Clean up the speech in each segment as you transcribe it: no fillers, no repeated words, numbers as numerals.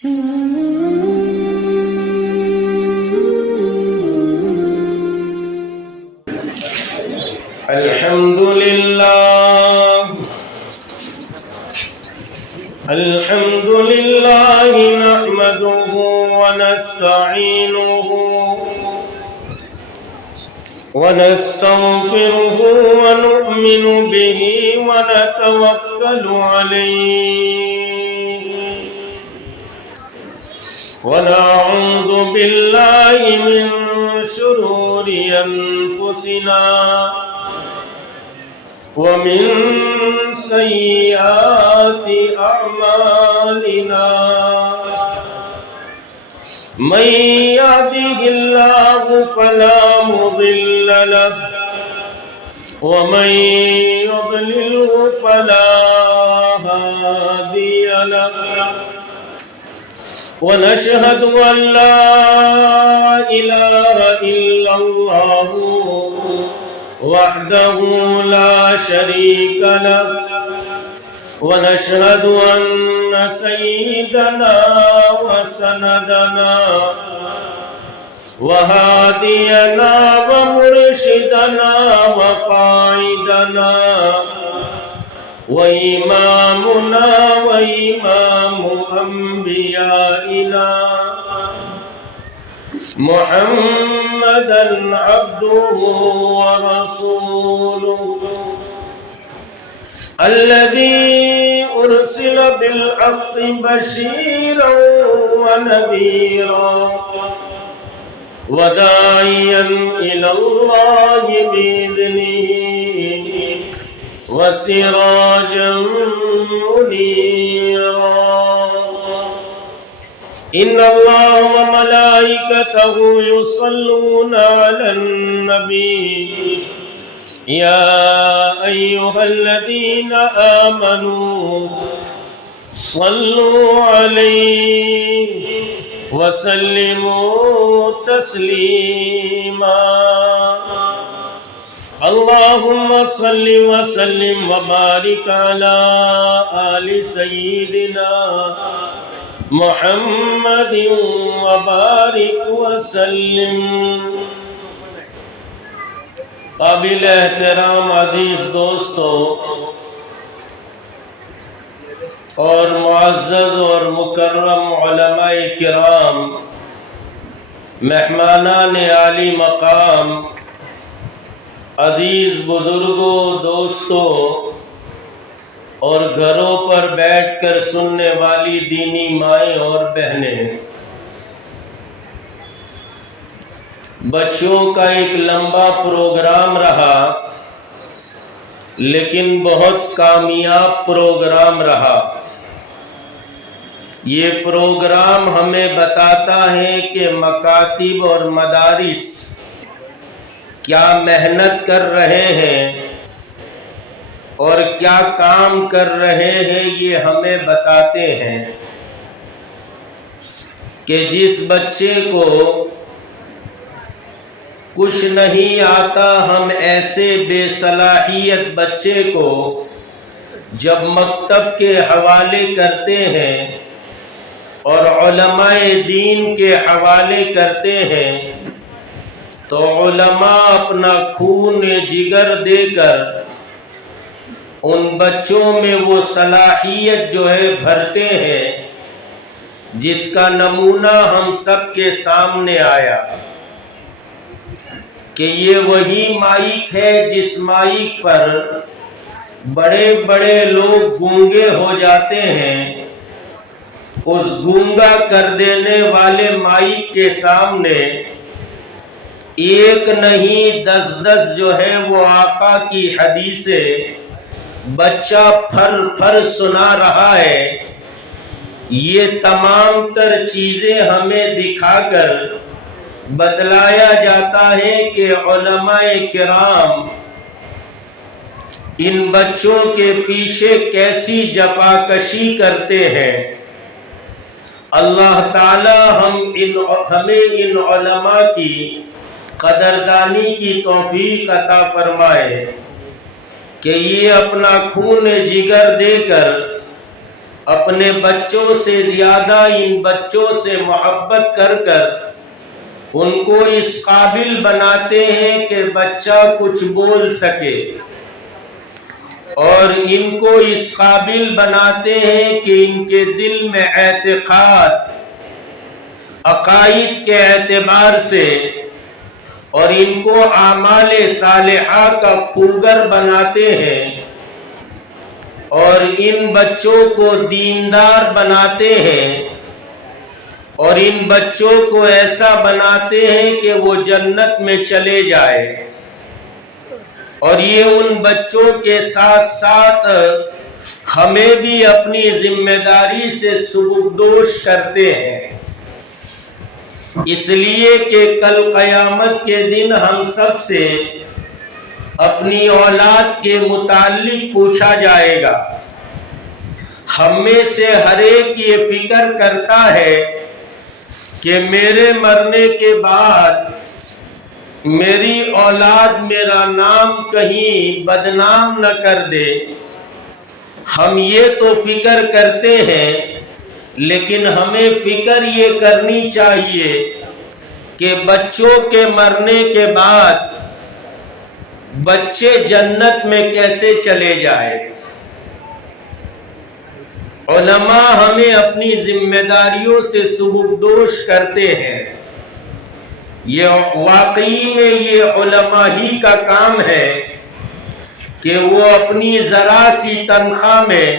الحمد لله نحمده ونستعينه ونستغفره ونؤمن به ونتوكل عليه ونعوذ بالله من شرور أنفسنا ومن سيئات أعمالنا من يهده الله فلا مضل له ومن يضلله فلا هادي له ونشهد أن لا إله إلا الله وحده لا شريك له ونشهد أن سيدنا وسندنا وهادينا ومرشدنا وقائدنا وإمامنا وإمام أنبيائنا محمدا عبده ورسوله الذي أرسل بالحق بشيرا ونذيرا وداعيا إلى الله بإذنه وسراجا منيرا إن الله وملائكته يصلون على النبي يا أيها الذين آمنوا صلوا عليه وسلموا تسليما اللهم صل وسلم وبارك على آل سيدنا محمد وبارك وسلم. قابل احترام عزیز دوستو اور معزز اور مکرم علماء کرام، مہمانان عالی مقام، عزیز بزرگوں، دوستوں اور گھروں پر بیٹھ کر سننے والی دینی مائیں اور بہنیں، بچوں کا ایک لمبا پروگرام رہا لیکن بہت کامیاب پروگرام رہا. یہ پروگرام ہمیں بتاتا ہے کہ مکاتب اور مدارس کیا محنت کر رہے ہیں اور کیا کام کر رہے ہیں. یہ ہمیں بتاتے ہیں کہ جس بچے کو کچھ نہیں آتا، ہم ایسے بے صلاحیت بچے کو جب مکتب کے حوالے کرتے ہیں اور علماء دین کے حوالے کرتے ہیں تو علماء اپنا خون جگر دے کر ان بچوں میں وہ صلاحیت جو ہے بھرتے ہیں، جس کا نمونہ ہم سب کے سامنے آیا کہ یہ وہی مائک ہے جس مائک پر بڑے بڑے لوگ گونگے ہو جاتے ہیں. اس گونگا کر دینے والے مائک کے سامنے ایک نہیں 10 جو ہے وہ آقا کی حدیثیں بچہ پھر پھر سنا رہا ہے. یہ تمام تر چیزیں ہمیں دکھا کر بتلایا جاتا ہے کہ علماء کرام ان بچوں کے پیچھے کیسی جفاکشی کرتے ہیں. اللہ تعالی ہمیں ان علماء کی قدردانی کی توفیق عطا فرمائے کہ یہ اپنا خون جگر دے کر اپنے بچوں سے زیادہ ان بچوں سے محبت کر کر ان کو اس قابل بناتے ہیں کہ بچہ کچھ بول سکے، اور ان کو اس قابل بناتے ہیں کہ ان کے دل میں اعتقاد، عقائد کے اعتبار سے، اور ان کو اعمال صالحہ کا خوگر بناتے ہیں، اور ان بچوں کو دیندار بناتے ہیں، اور ان بچوں کو ایسا بناتے ہیں کہ وہ جنت میں چلے جائے، اور یہ ان بچوں کے ساتھ ساتھ ہمیں بھی اپنی ذمہ داری سے سبکدوش کرتے ہیں، اس لیے کہ کل قیامت کے دن ہم سب سے اپنی اولاد کے متعلق پوچھا جائے گا۔ ہم میں سے ہر ایک یہ فکر کرتا ہے کہ میرے مرنے کے بعد میری اولاد میرا نام کہیں بدنام نہ کر دے۔ ہم یہ تو فکر کرتے ہیں، لیکن ہمیں فکر یہ کرنی چاہیے کہ بچوں کے مرنے کے بعد بچے جنت میں کیسے چلے جائیں۔ علماء ہمیں اپنی ذمہ داریوں سے سبکدوش کرتے ہیں۔ یہ واقعی میں یہ علماء ہی کا کام ہے کہ وہ اپنی ذرا سی تنخواہ میں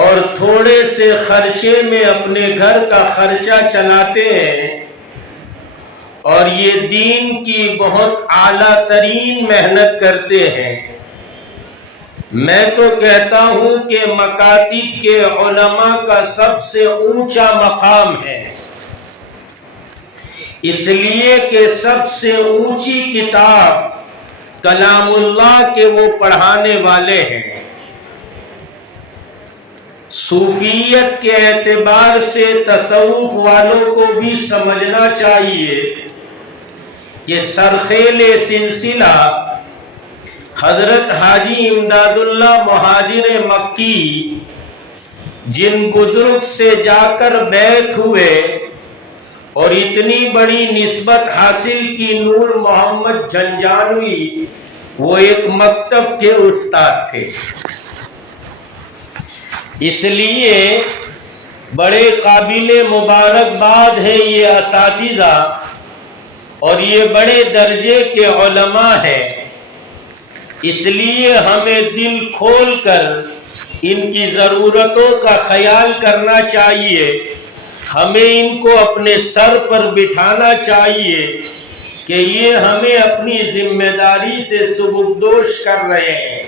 اور تھوڑے سے خرچے میں اپنے گھر کا خرچہ چلاتے ہیں، اور یہ دین کی بہت اعلیٰ ترین محنت کرتے ہیں۔ میں تو کہتا ہوں کہ مکاتب کے علماء کا سب سے اونچا مقام ہے، اس لیے کہ سب سے اونچی کتاب کلام اللہ کے وہ پڑھانے والے ہیں۔ صوفیت کے اعتبار سے تصوف والوں کو بھی سمجھنا چاہیے کہ سرخیل سلسلہ حضرت حاجی امداد اللہ مہاجر مکی جن بزرگ سے جا کر بیعت ہوئے اور اتنی بڑی نسبت حاصل کی، نور محمد جھنجھانوی، وہ ایک مکتب کے استاد تھے۔ اس لیے بڑے قابل مبارکباد ہے یہ اساتذہ، اور یہ بڑے درجے کے علماء ہیں۔ اس لیے ہمیں دل کھول کر ان کی ضرورتوں کا خیال کرنا چاہیے، ہمیں ان کو اپنے سر پر بٹھانا چاہیے کہ یہ ہمیں اپنی ذمہ داری سے سبکدوش کر رہے ہیں،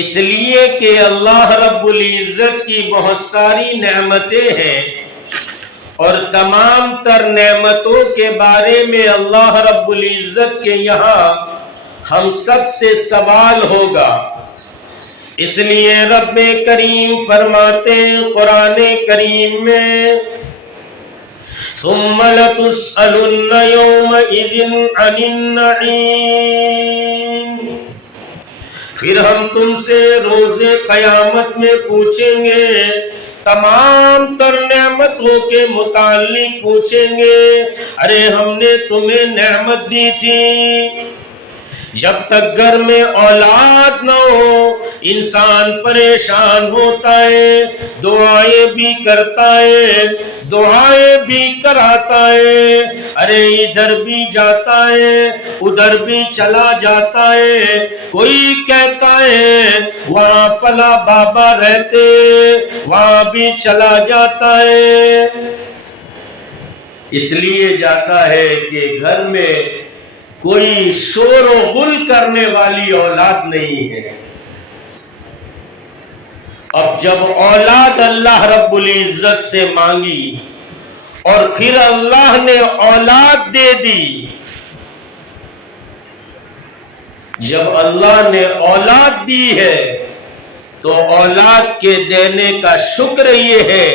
اس لیے کہ اللہ رب العزت کی بہت ساری نعمتیں ہیں، اور تمام تر نعمتوں کے بارے میں اللہ رب العزت کے یہاں ہم سب سے سوال ہوگا۔ اس لیے رب کریم فرماتے ہیں قرآن کریم میں، ثم لتسألن يومئذ عن النعیم، پھر ہم تم سے روز قیامت میں پوچھیں گے، تمام تر نعمتوں کے متعلق پوچھیں گے۔ ارے ہم نے تمہیں نعمت دی تھی، جب تک گھر میں اولاد نہ ہو انسان پریشان ہوتا ہے، دعائیں بھی کرتا ہے، دعائیں بھی کراتا ہے، ارے ادھر بھی جاتا ہے ادھر بھی چلا جاتا ہے، کوئی کہتا ہے وہاں فلاں بابا رہتے وہاں بھی چلا جاتا ہے، اس لیے جاتا ہے کہ گھر میں کوئی شور و غل کرنے والی اولاد نہیں ہے۔ اب جب اولاد اللہ رب العزت سے مانگی اور پھر اللہ نے اولاد دے دی، جب اللہ نے اولاد دی ہے تو اولاد کے دینے کا شکر یہ ہے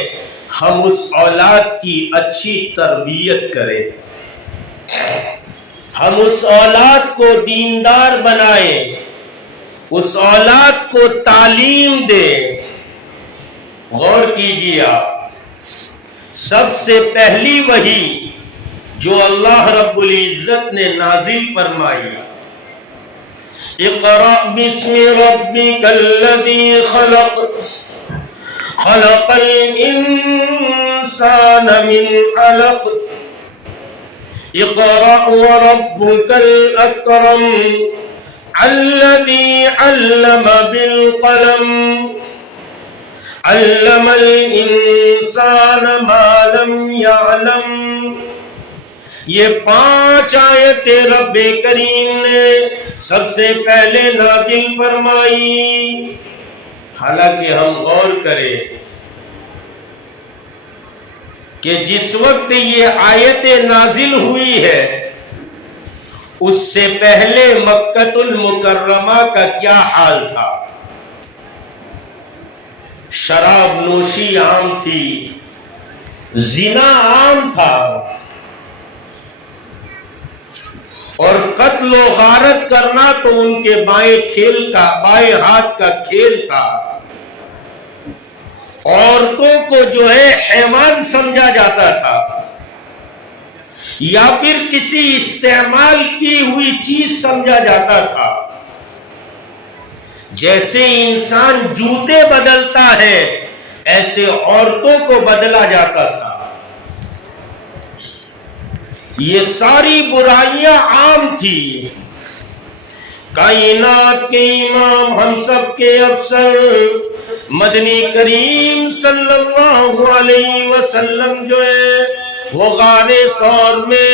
ہم اس اولاد کی اچھی تربیت کریں، ہم اس اولاد کو دیندار بنائیں، اس اولاد کو تعلیم دیں، کیجیے آپ، سب سے پہلی وحی جو اللہ رب العزت نے نازل فرمائی، اقرأ بسم ربک الذی خلق خلق الانسان من علق اقرأ وربک الاکرم الذی علم بالقلم علم الانسان ما لم يعلم۔ یہ 5 آیتیں رب کریم نے سب سے پہلے نازل فرمائی۔ حالانکہ ہم غور کریں کہ جس وقت یہ آیتیں نازل ہوئی ہے اس سے پہلے مکہ المکرمہ کا کیا حال تھا؟ شراب نوشی عام تھی، زنا عام تھا، اور قتل و غارت کرنا تو ان کے بائیں ہاتھ کا کھیل تھا۔ عورتوں کو جو ہے حیوان سمجھا جاتا تھا یا پھر کسی استعمال کی ہوئی چیز سمجھا جاتا تھا۔ جیسے انسان جوتے بدلتا ہے ایسے عورتوں کو بدلا جاتا تھا۔ یہ ساری برائیاں عام تھی۔ کائنات کے امام، ہم سب کے افسر، مدنی کریم صلی اللہ علیہ وسلم جو ہے وہ غار ثور میں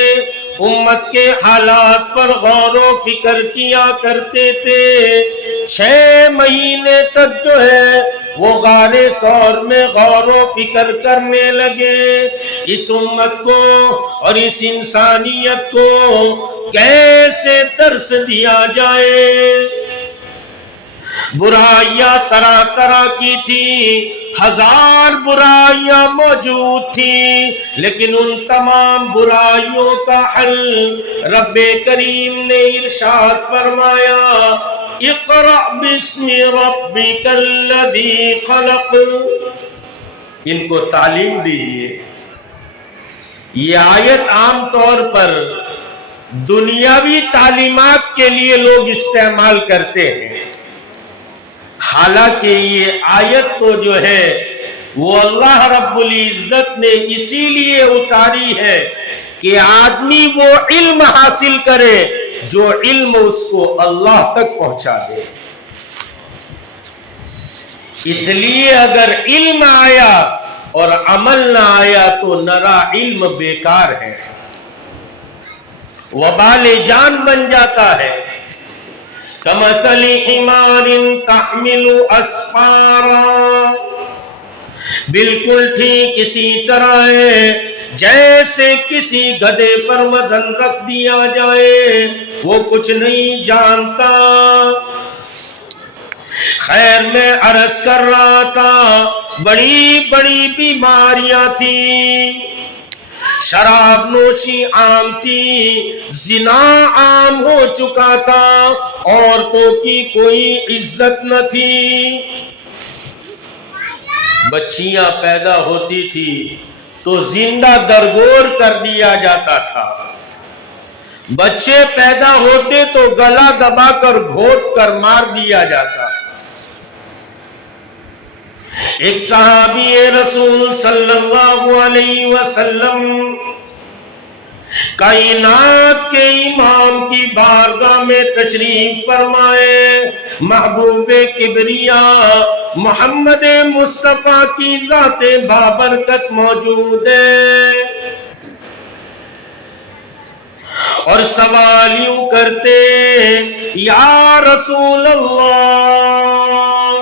امت کے حالات پر غور و فکر کیا کرتے تھے۔ 6 مہینے تک جو ہے وہ غار ثور میں غور و فکر کرنے لگے، اس امت کو اور اس انسانیت کو کیسے درس دیا جائے۔ برائیاں طرح طرح کی تھی، 1000 برائیاں موجود تھی، لیکن ان تمام برائیوں کا حل رب کریم نے ارشاد فرمایا، اقرأ بسم ربک الذی خلق۔ ان کو تعلیم دیجیے۔ یہ آیت عام طور پر دنیاوی تعلیمات کے لیے لوگ استعمال کرتے ہیں، حالانکہ یہ آیت تو جو ہے وہ اللہ رب العزت نے اسی لیے اتاری ہے کہ آدمی وہ علم حاصل کرے جو علم اس کو اللہ تک پہنچا دے۔ اس لیے اگر علم آیا اور عمل نہ آیا تو نرا علم بیکار ہے، وبال جان بن جاتا ہے۔ کمثل حمار تحمل اسفارا، بالکل ٹھیک اسی طرح ہے جیسے کسی گدھے پر وزن رکھ دیا جائے، وہ کچھ نہیں جانتا۔ خیر میں عرض کر رہا تھا بڑی بڑی بیماریاں تھیں، شراب نوشی عام تھی، زنا عام ہو چکا تھا، عورتوں کی کوئی عزت نہ تھی۔ بچیاں پیدا ہوتی تھی تو زندہ درگور کر دیا جاتا تھا، بچے پیدا ہوتے تو گلا دبا کر گھونٹ کر مار دیا جاتا۔ ایک صحابی رسول صلی اللہ علیہ وسلم کائنات کے امام کی بارگاہ میں تشریف فرمائے، محبوب کبریا محمد مصطفیٰ کی ذات بابرکت موجود ہے، اور سوال یوں کرتے یا رسول اللہ،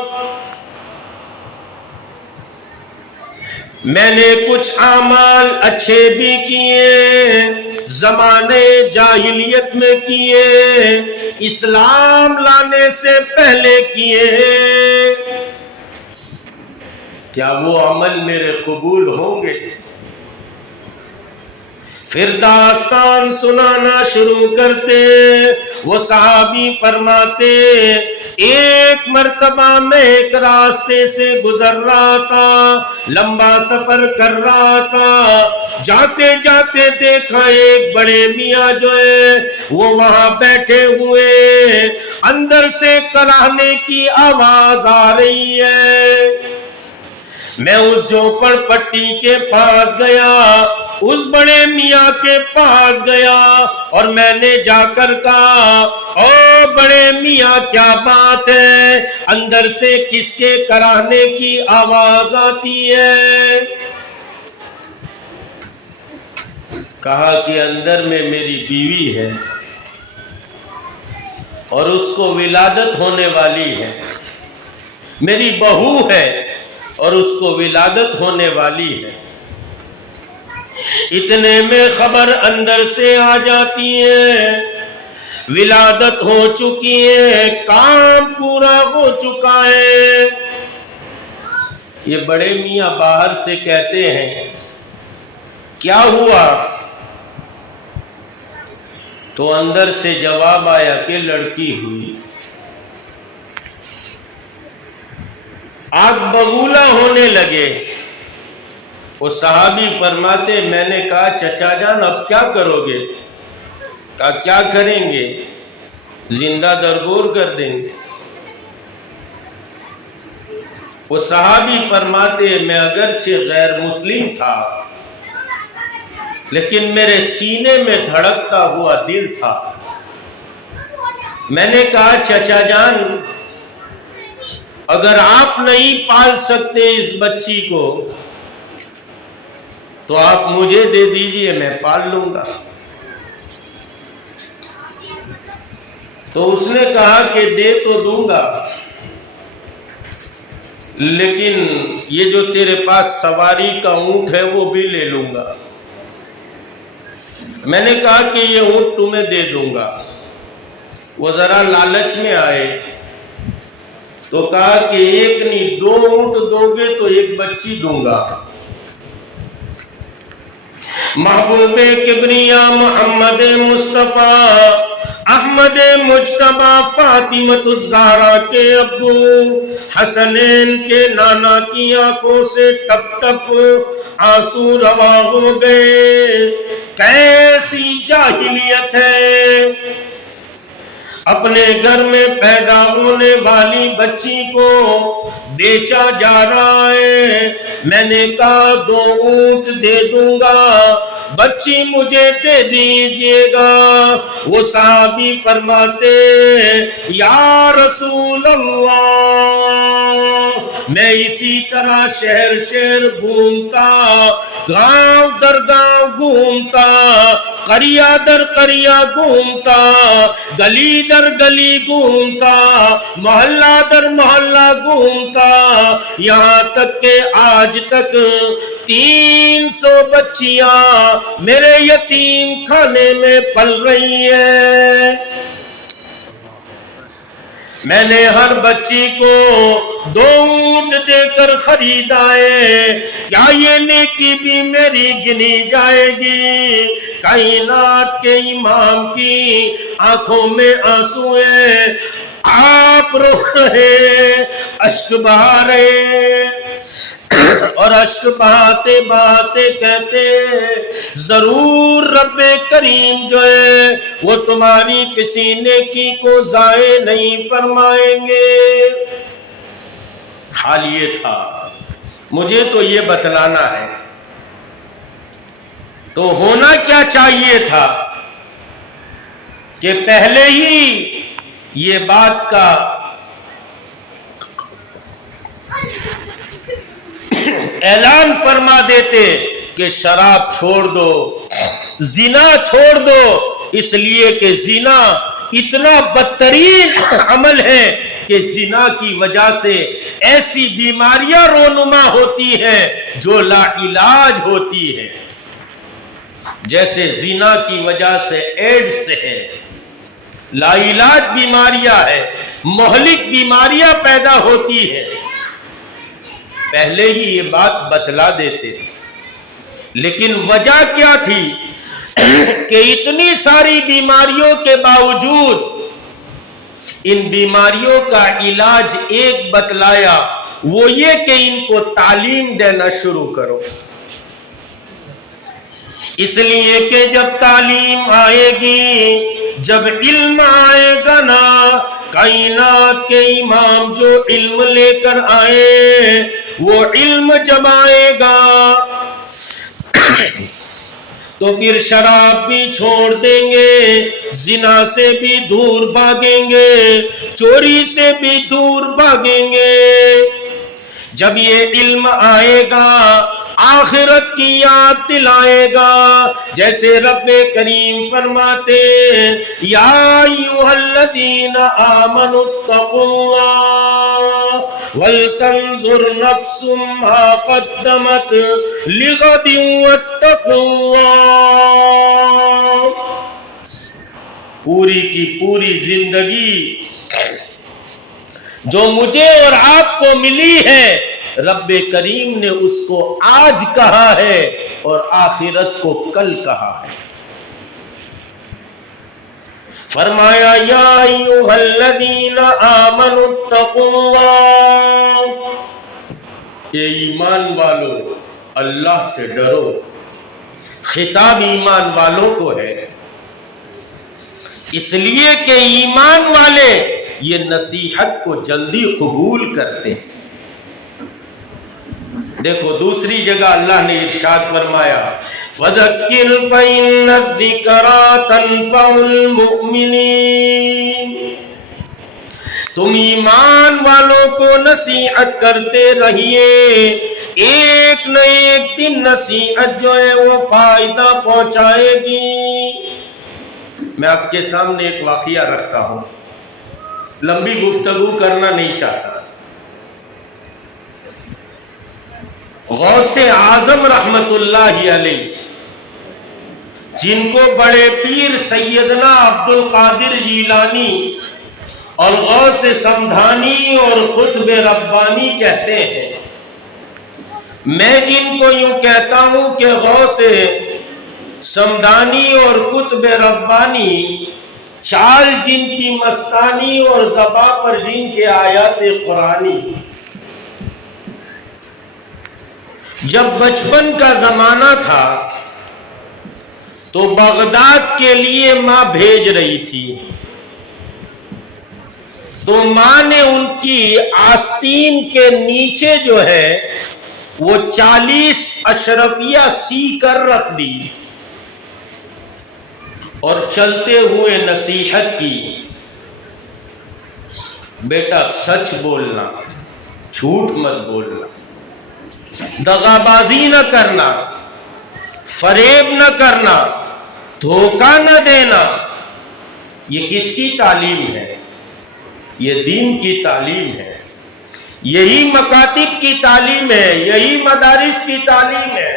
میں نے کچھ اعمال اچھے بھی کیے، زمانے جاہلیت میں کیے، اسلام لانے سے پہلے کیے، کیا وہ عمل میرے قبول ہوں گے؟ پھر داستان سنانا شروع کرتے۔ وہ صحابی فرماتے ایک مرتبہ میں ایک راستے سے گزر رہا تھا، لمبا سفر کر رہا تھا، جاتے جاتے دیکھا ایک بڑے میاں جو ہے وہ وہاں بیٹھے ہوئے، اندر سے کراہنے کی آواز آ رہی ہے۔ میں اس جھوپڑ پٹی کے پاس گیا، اس بڑے میاں کے پاس گیا اور میں نے جا کر کہا، او بڑے میاں کیا بات ہے، اندر سے کس کے کراہنے کی آواز آتی ہے؟ کہا کہ اندر میں میری بیوی ہے اور اس کو ولادت ہونے والی ہے، میری بہو ہے اور اس کو ولادت ہونے والی ہے۔ اتنے میں خبر اندر سے آ جاتی ہے، ولادت ہو چکی ہے، کام پورا ہو چکا ہے۔ یہ بڑے میاں باہر سے کہتے ہیں کیا ہوا؟ تو اندر سے جواب آیا کہ لڑکی ہوئی۔ آگ بگولا ہونے لگے۔ وہ صحابی فرماتے میں نے کہا چچا جان اب کیا کرو گے؟ کہا کیا کریں گے؟ زندہ درگور کر دیں گے۔ وہ صحابی فرماتے میں اگرچہ غیر مسلم تھا لیکن میرے سینے میں دھڑکتا ہوا دل تھا۔ میں نے کہا چچا جان اگر آپ نہیں پال سکتے اس بچی کو تو آپ مجھے دے دیجئے، میں پال لوں گا۔ تو اس نے کہا کہ دے تو دوں گا لیکن یہ جو تیرے پاس سواری کا اونٹ ہے وہ بھی لے لوں گا۔ میں نے کہا کہ یہ اونٹ تمہیں دے دوں گا۔ وہ ذرا لالچ میں آئے تو کہا کہ ایک نہیں 2 اونٹ دو گے تو ایک بچی دوں گا۔ محبوب کبریا محمد مصطفیٰ احمد مجتبی فاطمۃ الزہرا کے ابو حسنین کے نانا کی آنکھوں سے ٹپ ٹپ آنسو روا ہو گئے۔ کیسی جاہلیت ہے، اپنے گھر میں پیدا ہونے والی بچی کو بیچا جا رہا ہے۔ میں نے کہا 2 اونٹ دے دوں گا، بچی مجھے دے دیجئے گا۔ وہ صحابی فرماتے یا رسول اللہ میں اسی طرح شہر شہر گھومتا، گاؤں در گاؤں گھومتا، قریہ در قریہ گھومتا، گلی در گلی گھومتا، محلہ در محلہ گھومتا، یہاں تک کہ آج تک 300 بچیاں میرے یتیم خانے میں پل رہی ہیں۔ میں نے ہر بچی کو 2 اونٹ دے کر خریدا ہے، کیا یہ نیکی بھی میری گنی جائے گی؟ کائنات کے امام کی آنکھوں میں آنسو ہیں، آپ رو رہے، اشک بہا رہے اور اشک بہاتے بہاتے کہتے ضرور رب کریم جو ہے وہ تمہاری کسی نیکی کو ضائع نہیں فرمائیں گے۔ حال یہ تھا، مجھے تو یہ بتلانا ہے، تو ہونا کیا چاہیے تھا کہ پہلے ہی یہ بات کا اعلان فرما دیتے کہ شراب چھوڑ دو، زنا چھوڑ دو، اس لیے کہ زنا اتنا بدترین عمل ہے کہ زنا کی وجہ سے ایسی بیماریاں رونما ہوتی ہیں جو لا علاج ہوتی ہیں، جیسے زنا کی وجہ سے ایڈز ہے، لا علاج بیماریاں ہے، مہلک بیماریاں پیدا ہوتی ہیں۔ پہلے ہی یہ بات بتلا دیتے، لیکن وجہ کیا تھی کہ اتنی ساری بیماریوں کے باوجود ان بیماریوں کا علاج ایک بتلایا، وہ یہ کہ ان کو تعلیم دینا شروع کرو، اس لیے کہ جب تعلیم آئے گی، جب علم آئے گا نا، کائنات کے امام جو علم لے کر آئے، وہ علم جب آئے گا تو پھر شراب بھی چھوڑ دیں گے، زنا سے بھی دور بھاگیں گے، چوری سے بھی دور بھاگیں گے۔ جب یہ علم آئے گا، آخرت کی یاد دلائے گا، جیسے رب کریم فرماتے یا ایھا الذین آمنوا اتقوا اللہ ولتنظر نفس ما قدمت لغد واتقوا اللہ۔ پوری کی پوری زندگی جو مجھے اور آپ کو ملی ہے، رب کریم نے اس کو آج کہا ہے اور آخرت کو کل کہا ہے۔ فرمایا یا ایھا الذین آمنوا اتقوا اللہ، اے ایمان والو اللہ سے ڈرو۔ خطاب ایمان والوں کو ہے، اس لیے کہ ایمان والے یہ نصیحت کو جلدی قبول کرتے ہیں۔ دیکھو دوسری جگہ اللہ نے ارشاد فرمایا فَذَكِّرْ فَإِنَّ الذِّكْرَىٰ تَنفَعُ الْمُؤْمِنِينَ، تم ایمان والوں کو نصیحت کرتے رہیے، ایک نہ ایک دن نصیحت جو ہے وہ فائدہ پہنچائے گی۔ میں آپ کے سامنے ایک واقعہ رکھتا ہوں، لمبی گفتگو کرنا نہیں چاہتا۔ غوث اعظم رحمت اللہ علیہ، جن کو بڑے پیر سیدنا عبد القادر جیلانی اور غوث سمدھانی اور قطب ربانی کہتے ہیں، میں جن کو یوں کہتا ہوں کہ غوث سمدھانی اور قطب ربانی چال جن کی مستانی اور زباں پر جن کے آیات قرآنی، جب بچپن کا زمانہ تھا تو بغداد کے لیے ماں بھیج رہی تھی، تو ماں نے ان کی آستین کے نیچے جو ہے وہ 40 اشرفیہ سی کر رکھ دی اور چلتے ہوئے نصیحت کی، بیٹا سچ بولنا، جھوٹ مت بولنا، دغا بازی نہ کرنا، فریب نہ کرنا، دھوکہ نہ دینا۔ یہ کس کی تعلیم ہے؟ یہ دین کی تعلیم ہے، یہی مکاتب کی تعلیم ہے، یہی مدارس کی تعلیم ہے۔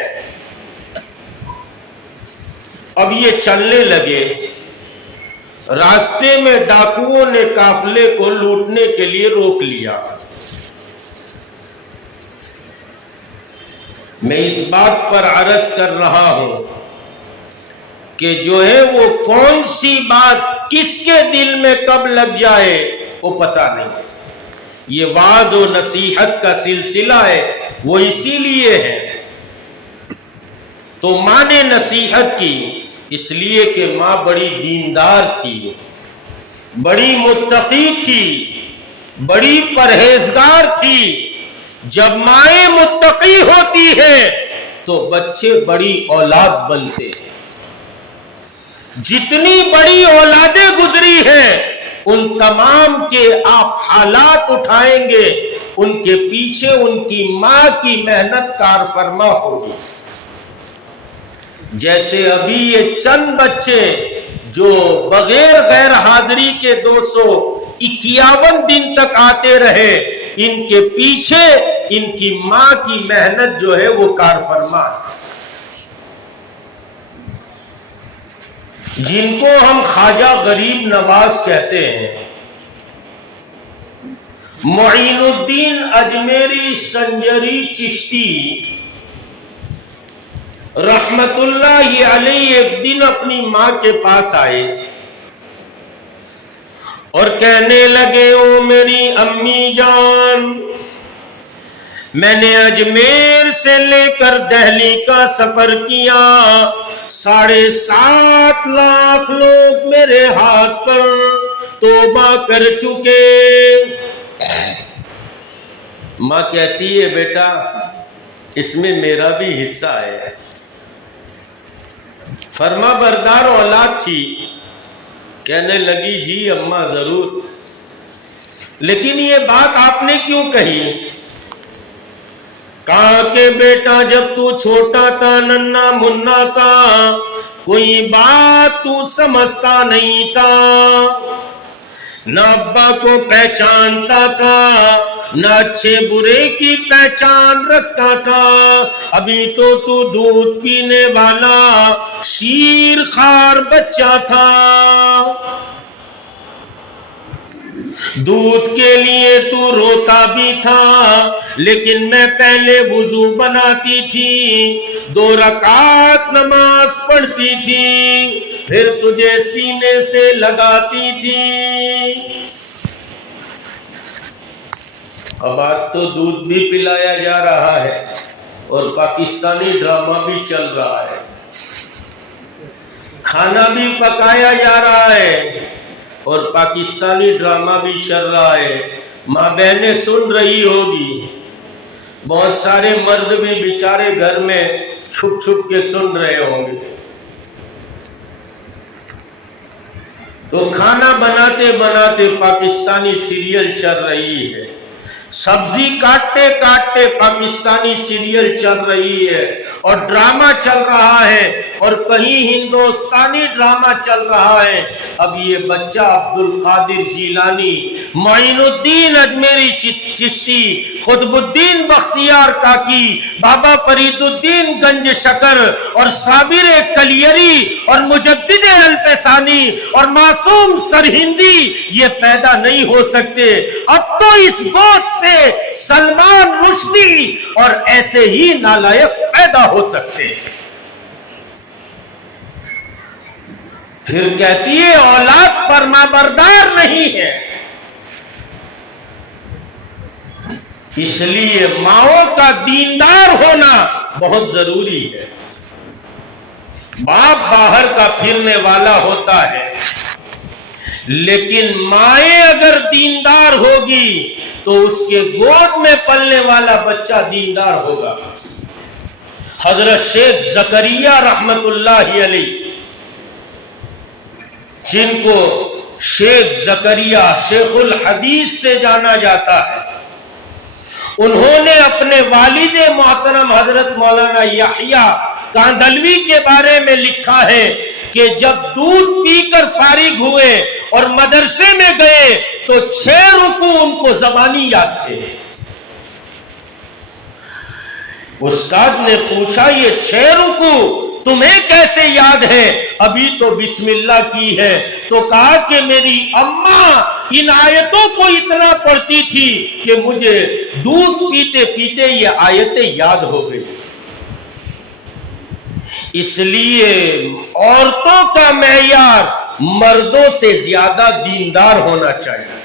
اب یہ چلنے لگے، راستے میں ڈاکوؤں نے قافلے کو لوٹنے کے لیے روک لیا۔ میں اس بات پر عرض کر رہا ہوں کہ جو ہے وہ کون سی بات کس کے دل میں کب لگ جائے وہ پتہ نہیں۔ یہ وعظ و نصیحت کا سلسلہ ہے، وہ اسی لیے ہے۔ تو ماں نے نصیحت کی، اس لیے کہ ماں بڑی دیندار تھی، بڑی متقی تھی، بڑی پرہیزگار تھی۔ جب مائیں متقی ہوتی ہیں تو بچے بڑی اولاد بنتے ہیں۔ جتنی بڑی اولادیں گزری ہیں ان تمام کے آپ حالات اٹھائیں گے، ان کے پیچھے ان کی ماں کی محنت کار فرما ہوگی۔ جیسے ابھی یہ چند بچے جو بغیر غیر حاضری کے 251 دن تک آتے رہے، ان کے پیچھے ان کی ماں کی محنت جو ہے وہ کار فرما ہے۔ جن کو ہم خواجہ غریب نواز کہتے ہیں، معین الدین اجمیری سنجری چشتی رحمت اللہ علیہ ایک دن اپنی ماں کے پاس آئے اور کہنے لگے او میری امی جان، میں نے اجمیر سے لے کر دہلی کا سفر کیا، 7.5 لاکھ لوگ میرے ہاتھ پر توبہ کر چکے۔ ماں کہتی ہے بیٹا اس میں میرا بھی حصہ ہے۔ فرما بردار اولاد تھی، کہنے لگی جی اماں ضرور، لیکن یہ بات آپ نے کیوں کہی؟ کہا کہ بیٹا جب تو چھوٹا تھا، ننھا منا تھا، کوئی بات تو سمجھتا نہیں تھا، نہ ابا کو پہچانتا تھا، نہ اچھے برے کی پہچان رکھتا تھا، ابھی تو دودھ پینے والا شیر خوار بچہ تھا، دودھ کے لیے تو روتا بھی تھا، لیکن میں پہلے وضو بناتی تھی، 2 رکعت نماز پڑھتی تھی، پھر تجھے سینے سے لگاتی تھی۔ اب آج تو دودھ بھی پلایا جا رہا ہے اور پاکستانی ڈرامہ بھی چل رہا ہے، کھانا بھی پکایا جا رہا ہے اور پاکستانی ڈرامہ بھی چل رہا ہے۔ ماں بہنیں سن رہی ہوگی، بہت سارے مرد بھی بیچارے گھر میں چھپ چھپ کے سن رہے ہوں گے۔ تو کھانا بناتے بناتے پاکستانی سیریل چل رہی ہے، سبزی کاٹتے کاٹتے پاکستانی سیریل چل رہی ہے، اور ڈرامہ چل رہا ہے، اور کہیں ہندوستانی ڈرامہ چل رہا ہے۔ اب یہ بچہ عبد القادر جیلانی، معین الدین اجمیری چشتی، قطب الدین بختیار کاکی، بابا فرید الدین گنج شکر، اور صابر کلیری، اور مجدد الفسانی، اور معصوم سرہندی یہ پیدا نہیں ہو سکتے۔ اب تو اس گوت سے سلمان رشدی اور ایسے ہی نالائق پیدا ہو سکتے۔ پھر کہتی ہے اولاد فرما بردار نہیں ہے، اس لیے ماؤں کا دیندار ہونا بہت ضروری ہے۔ باپ باہر کا پھرنے والا ہوتا ہے، لیکن مائیں اگر دیندار ہوگی تو اس کے گود میں پلنے والا بچہ دیندار ہوگا۔ حضرت شیخ زکریا رحمت اللہ علیہ، جن کو شیخ زکریا شیخ الحدیث سے جانا جاتا ہے، انہوں نے اپنے والد محترم حضرت مولانا یحییٰ کاندھلوی کے بارے میں لکھا ہے کہ جب دودھ پی کر فارغ ہوئے اور مدرسے میں گئے تو 6 رکوع ان کو زبانی یاد تھے۔ استاد نے پوچھا یہ 6 رکوع تمہیں کیسے یاد ہے؟ ابھی تو بسم اللہ کی ہے۔ تو کہا کہ میری اماں ان آیتوں کو اتنا پڑھتی تھی کہ مجھے دودھ پیتے پیتے یہ آیتیں یاد ہو گئی۔ اس لیے عورتوں کا معیار مردوں سے زیادہ دیندار ہونا چاہیے۔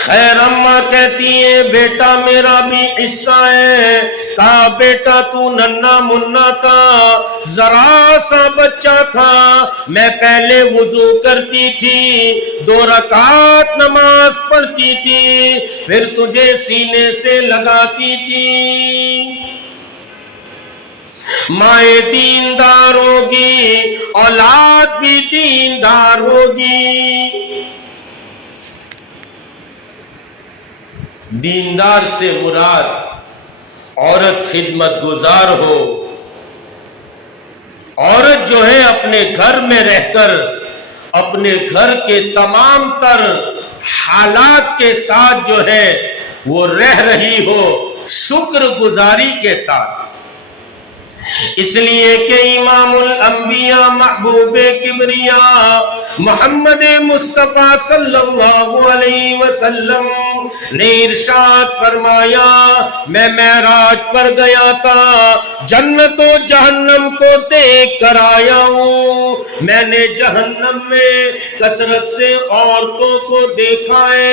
خیر اماں کہتی ہیں بیٹا میرا بھی حصہ ہے۔ کہا بیٹا تو ننھا منا تھا، ذرا سا بچہ تھا، میں پہلے وضو کرتی تھی، 2 رکعت نماز پڑھتی تھی، پھر تجھے سینے سے لگاتی تھی۔ مائیں دیندار ہوگی، اولاد بھی دیندار ہوگی۔ دیندار سے مراد عورت خدمت گزار ہو، عورت جو ہے اپنے گھر میں رہ کر اپنے گھر کے تمام تر حالات کے ساتھ جو ہے وہ رہ رہی ہو، شکر گزاری کے ساتھ۔ اس لیے کہ امام الانبیاء محبوب کبریا محمد مصطفیٰ صلی اللہ علیہ وسلم نے ارشاد فرمایا، میں معراج پر گیا تھا، جنت و جہنم کو دیکھ کر آیا ہوں، میں نے جہنم میں کثرت سے عورتوں کو دیکھا ہے۔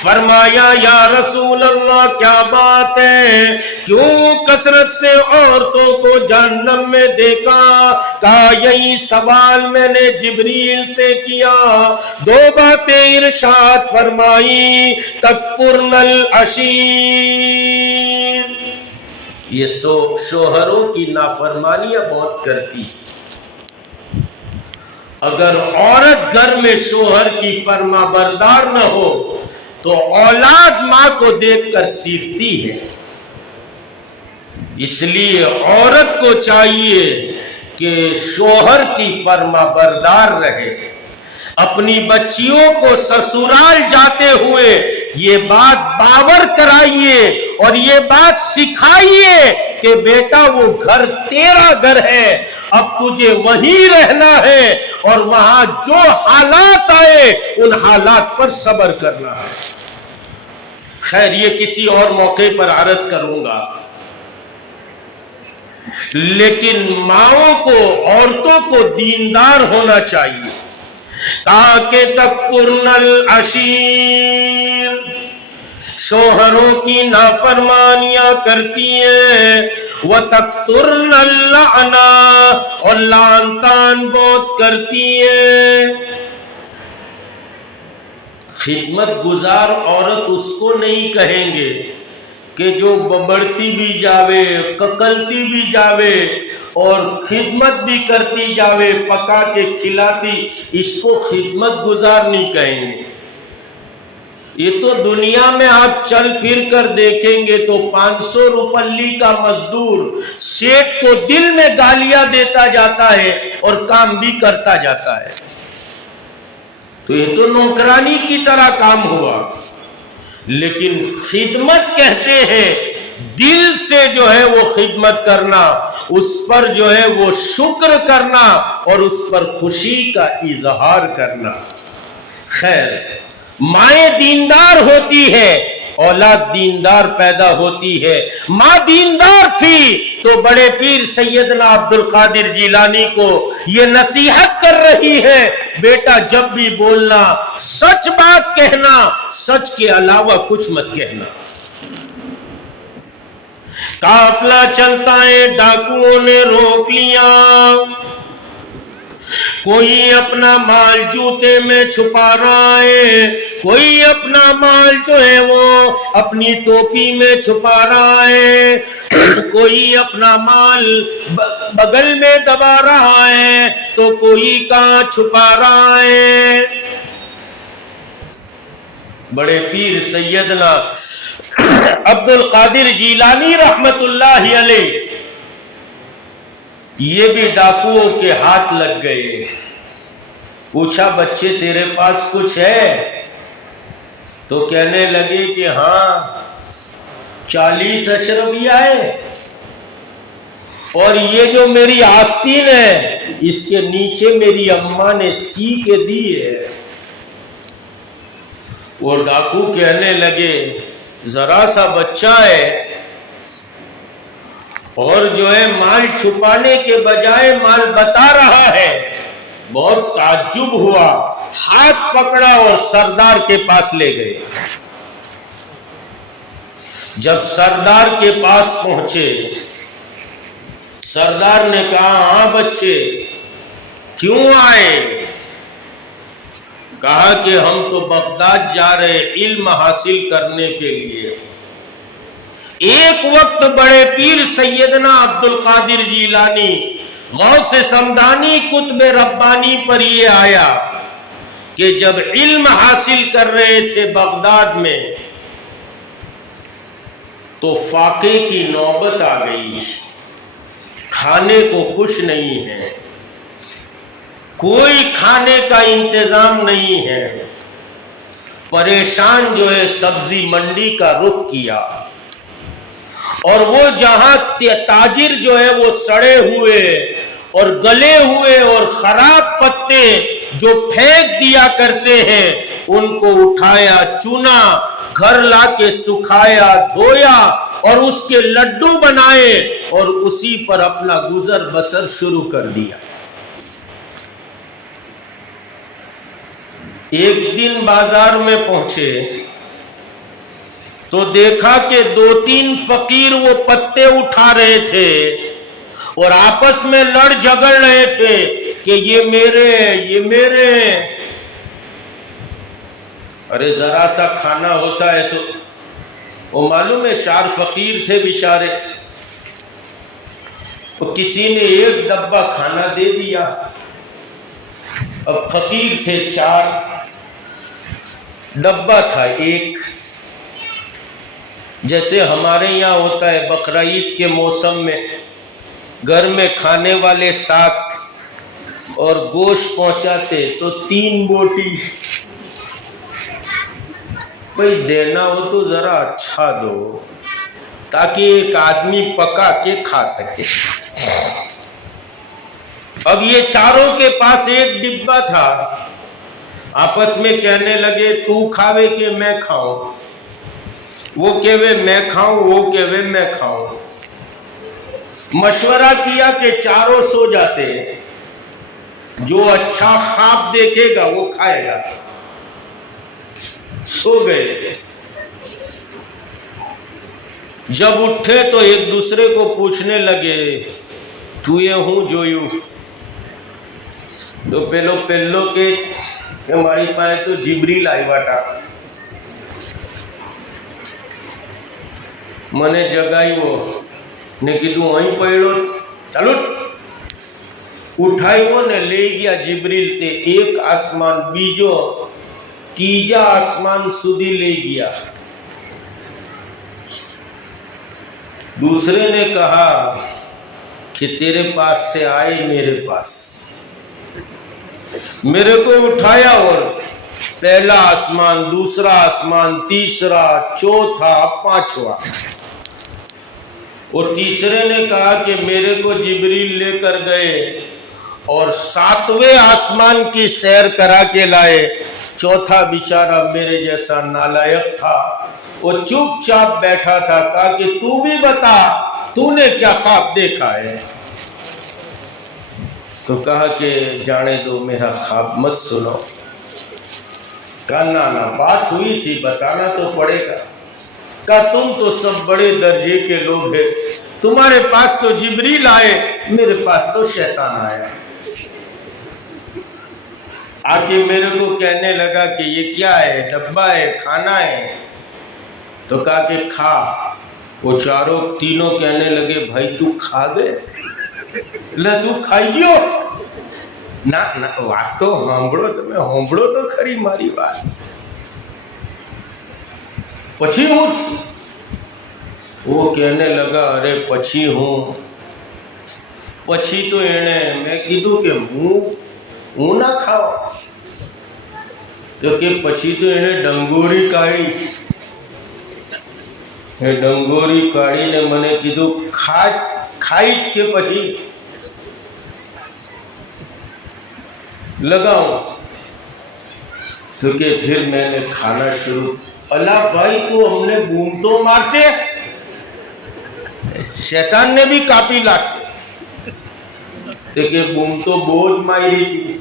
فرمایا یا رسول اللہ کیا بات ہے، کیوں کثرت سے عورتوں کو جہنم میں دیکھا؟ کہا یہی سوال میں نے جبریل سے کیا، دو باتیں ارشاد فرمائی، تکفرن العشیر، یہ شوہروں کی نافرمانیاں بہت کرتی۔ اگر عورت گھر میں شوہر کی فرما بردار نہ ہو تو اولاد ماں کو دیکھ کر سیکھتی ہے۔ اس لیے عورت کو چاہیے کہ شوہر کی فرما بردار رہے، اپنی بچیوں کو سسرال جاتے ہوئے یہ بات باور کرائیے اور یہ بات سکھائیے کہ بیٹا وہ گھر تیرا گھر ہے، اب تجھے وہیں رہنا ہے اور وہاں جو حالات آئے ان حالات پر صبر کرنا ہے۔ خیر یہ کسی اور موقع پر عرض کروں گا، لیکن ماؤں کو، عورتوں کو دیندار ہونا چاہیے تاکہ تکفرن العشیر، شوہروں کی نافرمانیاں کرتی ہیں، وَتَكْثُرْنَ اللَّعْنَا، اور لعن طعن بہت کرتی ہیں۔ خدمت گزار عورت اس کو نہیں کہیں گے کہ جو ببڑتی بھی جاوے، ککلتی بھی جاوے اور خدمت بھی کرتی جاوے، پکا کے کھلاتی، اس کو خدمت گزار نہیں کہیں گے۔ یہ تو دنیا میں آپ چل پھر کر دیکھیں گے تو 500 روپلی کا مزدور سیٹ کو دل میں گالیاں دیتا جاتا ہے اور کام بھی کرتا جاتا ہے، تو یہ تو نوکرانی کی طرح کام ہوا۔ لیکن خدمت کہتے ہیں دل سے جو ہے وہ خدمت کرنا، اس پر جو ہے وہ شکر کرنا اور اس پر خوشی کا اظہار کرنا۔ خیر مائیں دیندار ہوتی ہے، اولاد دیندار پیدا ہوتی ہے۔ ماں دیندار تھی تو بڑے پیر سیدنا عبد القادر جیلانی کو یہ نصیحت کر رہی ہے، بیٹا جب بھی بولنا سچ بات کہنا، سچ کے علاوہ کچھ مت کہنا۔ قافلہ چلتا ہے، ڈاکوؤں نے روک لیا، کوئی اپنا مال جوتے میں چھپا رہا ہے، کوئی اپنا مال جو ہے وہ اپنی ٹوپی میں چھپا رہا ہے، کوئی اپنا مال بغل میں دبا رہا ہے تو کوئی کہاں چھپا رہا ہے۔ بڑے پیر سیدنا عبد القادر جیلانی رحمت اللہ علیہ یہ بھی ڈاکوؤں کے ہاتھ لگ گئے۔ پوچھا بچے تیرے پاس کچھ ہے؟ تو کہنے لگے کہ ہاں 40 اشرفیہ ہے، اور یہ جو میری آستین ہے اس کے نیچے میری اماں نے سی کے دی ہے۔ وہ ڈاکو کہنے لگے ذرا سا بچہ ہے اور جو ہے مال چھپانے کے بجائے مال بتا رہا ہے۔ بہت تعجب ہوا، ہاتھ پکڑا اور سردار کے پاس لے گئے۔ جب سردار کے پاس پہنچے، سردار نے کہا ہاں بچے کیوں آئے؟ کہا کہ ہم تو بغداد جا رہے علم حاصل کرنے کے لیے۔ ایک وقت بڑے پیر سیدنا عبد القادر جیلانی غوث سمدانی قطب ربانی پر یہ آیا کہ جب علم حاصل کر رہے تھے بغداد میں تو فاقے کی نوبت آ گئی، کھانے کو کچھ نہیں ہے، کوئی کھانے کا انتظام نہیں ہے، پریشان جو ہے سبزی منڈی کا رخ کیا اور وہ جہاں تاجر جو ہے وہ سڑے ہوئے اور گلے ہوئے اور خراب پتے جو پھینک دیا کرتے ہیں ان کو اٹھایا، چنا، گھر لا کے سکھایا، دھویا اور اس کے لڈو بنائے اور اسی پر اپنا گزر بسر شروع کر دیا۔ ایک دن بازار میں پہنچے تو دیکھا کہ 2-3 فقیر وہ پتے اٹھا رہے تھے اور آپس میں لڑ جھگڑ رہے تھے کہ یہ میرے، یہ میرے۔ ارے ذرا سا کھانا ہوتا ہے تو وہ معلوم ہے 4 فقیر تھے بیچارے، تو کسی نے 1 ڈبہ کھانا دے دیا، اب فقیر تھے 4، ڈبہ تھا 1۔ جیسے ہمارے یہاں ہوتا ہے بقرعید کے موسم میں گھر میں کھانے والے 7 اور گوشت پہنچاتے تو 3 بوٹی، بھئی دینا ہو تو ذرا اچھا دو تاکہ ایک آدمی پکا کے کھا سکے۔ اب یہ چاروں کے پاس 1 ڈبہ تھا، آپس میں کہنے لگے تو کھاوے کہ میں کھاؤں، وہ کہوے میں کھاؤں، وہ کہوے میں کھاؤں۔ مشورہ کیا کہ چاروں سو جاتے ہیں، جو اچھا خواب دیکھے گا وہ کھائے گا۔ سو گئے، جب اٹھے تو ایک دوسرے کو پوچھنے لگے تو یہ ہوں جو یوں، تو پہلو کے ہماری پائے تو جبریل آئی واٹا، منے جگائی وہ نے کیدوں وہیں پڑھو چلو اٹھائی وہ نے لے گیا جبریل تے 1 آسمان بیجو 3 آسمان سودی لے گیا۔ دوسرے نے کہا کہ تیرے پاس سے آئے میرے پاس، میرے کو اٹھایا اور پہلا آسمان، دوسرا آسمان، تیسرا، چوتھا، 5واں، اور تیسرے نے کہا کہ میرے کو جبریل لے کر گئے اور 7ویں آسمان کی سیر کرا کے لائے۔ چوتھا بیچارہ میرے جیسا نالائق تھا، وہ چپ چاپ بیٹھا تھا، کہا کہ تو بھی بتا تو نے کیا خواب دیکھا ہے؟ تو کہا کہ جانے دو میرا خواب مت سنو۔ کہا نا بات ہوئی تھی بتانا تو پڑے گا۔ کہا تم تو سب بڑے درجے کے لوگ ہیں، تمہارے پاس تو جبریل آئے، میرے پاس تو شیطان آیا، آکے میرے کو کہنے لگا کہ یہ کیا ہے، ڈبہ ہے، کھانا ہے؟ تو کہا کہ کھا۔ وہ چاروں تینوں کہنے لگے بھائی تو کھا گئے؟ لے تو کھائی گیو؟ نا بات تو ہمبڑو تمہیں ہمبڑو تو کھری ماری بات پچھی ہوں۔ وہ کہنے لگا ارے پچھی ہوں، پچھی تو انہیں میں کیدوں کہ منہ نہ کھاؤ، جو کہ پچھی تو انہیں ڈنگوری کاڑی، ڈنگوری کاڑی نے منے کیدوں کھائی کے پچھی لگاؤں، تو کہ پھر میں نے کھانا شروع۔ اللہ بھائی تو ہم نے بوم تو مارتے، شیطان نے بھی کاپی لاتے، دیکھیں بوم تو بوجھ ماری تھی،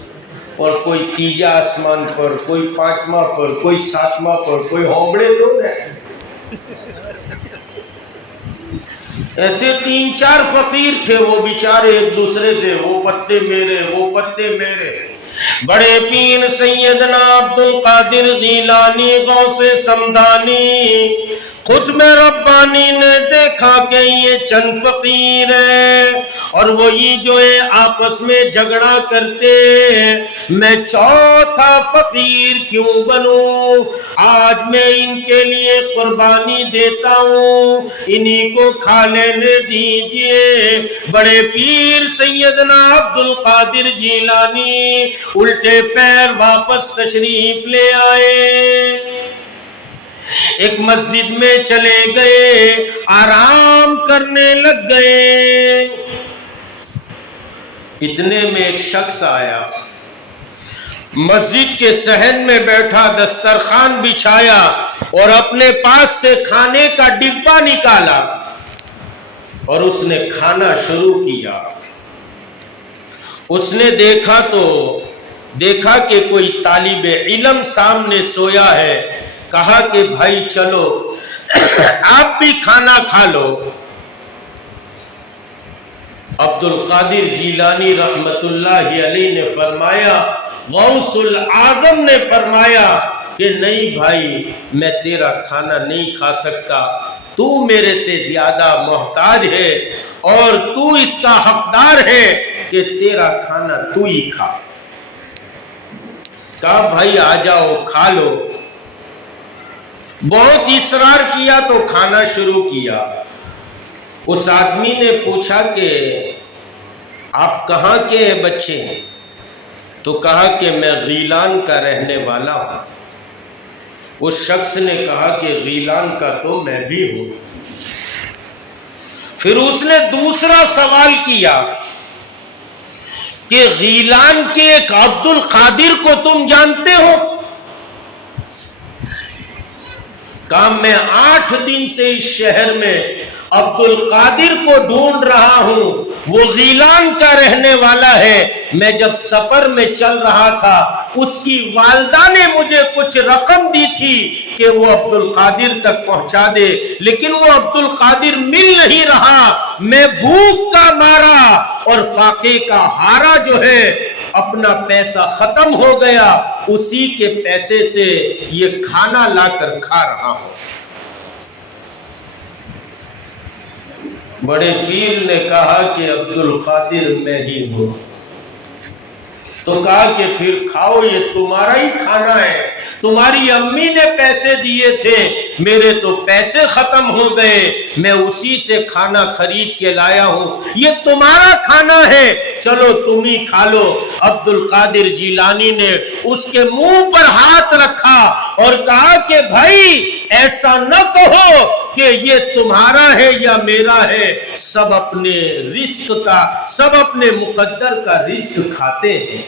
اور کوئی 3 آسمان پر، کوئی 5واں پر، کوئی 7واں پر، کوئی ہومڑے تو نہیں۔ ایسے 3-4 فقیر تھے، وہ بیچارے ایک دوسرے سے وہ پتے میرے، وہ پتے میرے۔ بڑے پیر سیدنا عبد القادر جیلانی غوث سمدانی خطب ربانی نے دیکھا کہ یہ چند فقیر ہیں اور وہی جو ہے آپس میں جھگڑا کرتے، میں چوتھا فقیر کیوں بنوں؟ آج میں ان کے لیے قربانی دیتا ہوں، انہی کو کھا لینے دیجئے۔ بڑے پیر سیدنا عبد القادر جیلانی الٹے پیر واپس تشریف لے آئے۔ ایک مسجد میں چلے گئے، آرام کرنے لگ گئے۔ اتنے میں ایک شخص آیا، مسجد کے صحن میں بیٹھا، دسترخوان بچھایا اور اپنے پاس سے کھانے کا ڈبہ نکالا اور اس نے کھانا شروع کیا۔ اس نے دیکھا کہ کوئی طالب علم سامنے سویا ہے، کہا کہ بھائی چلو آپ بھی کھانا کھا لو۔ عبد القادر جیلانی رحمت اللہ علیہ نے فرمایا، غوث العظم نے فرمایا کہ نہیں بھائی، میں تیرا کھانا نہیں کھا سکتا، تو میرے سے زیادہ محتاج ہے اور تو اس کا حقدار ہے کہ تیرا کھانا تو ہی کھا۔ کہا بھائی آ جاؤ کھا لو۔ بہت اصرار کیا تو کھانا شروع کیا۔ اس آدمی نے پوچھا کہ آپ کہاں کے ہیں بچے؟ تو کہا کہ میں غیلان کا رہنے والا ہوں۔ اس شخص نے کہا کہ غیلان کا تو میں بھی ہوں۔ پھر اس نے دوسرا سوال کیا کہ غیلان کے ایک عبد القادر کو تم جانتے ہو؟ کہا میں 8 دن سے اس شہر میں عبد القادر کو ڈھونڈ رہا ہوں، وہ غیلان کا رہنے والا ہے۔ میں جب سفر میں چل رہا تھا، اس کی والدہ نے مجھے کچھ رقم دی تھی کہ وہ عبد القادر تک پہنچا دے، لیکن وہ عبد القادر مل نہیں رہا۔ میں بھوک کا مارا اور فاقے کا ہارا جو ہے، اپنا پیسہ ختم ہو گیا، اسی کے پیسے سے یہ کھانا لا کر کھا رہا ہوں۔ بڑے پیر نے کہا کہ عبد القادر میں ہی ہوں۔ تو کہا کہ پھر کھاؤ، یہ تمہارا ہی کھانا ہے، تمہاری امی نے پیسے دیے تھے، میرے تو پیسے ختم ہو گئے، میں اسی سے کھانا خرید کے لایا ہوں، یہ تمہارا کھانا ہے، چلو تم ہی کھا لو۔ عبد القادر جیلانی نے اس کے منہ پر ہاتھ رکھا اور کہا کہ بھائی ایسا نہ کہو کہ یہ تمہارا ہے یا میرا ہے، سب اپنے رزق کا، سب اپنے مقدر کا رزق کھاتے ہیں۔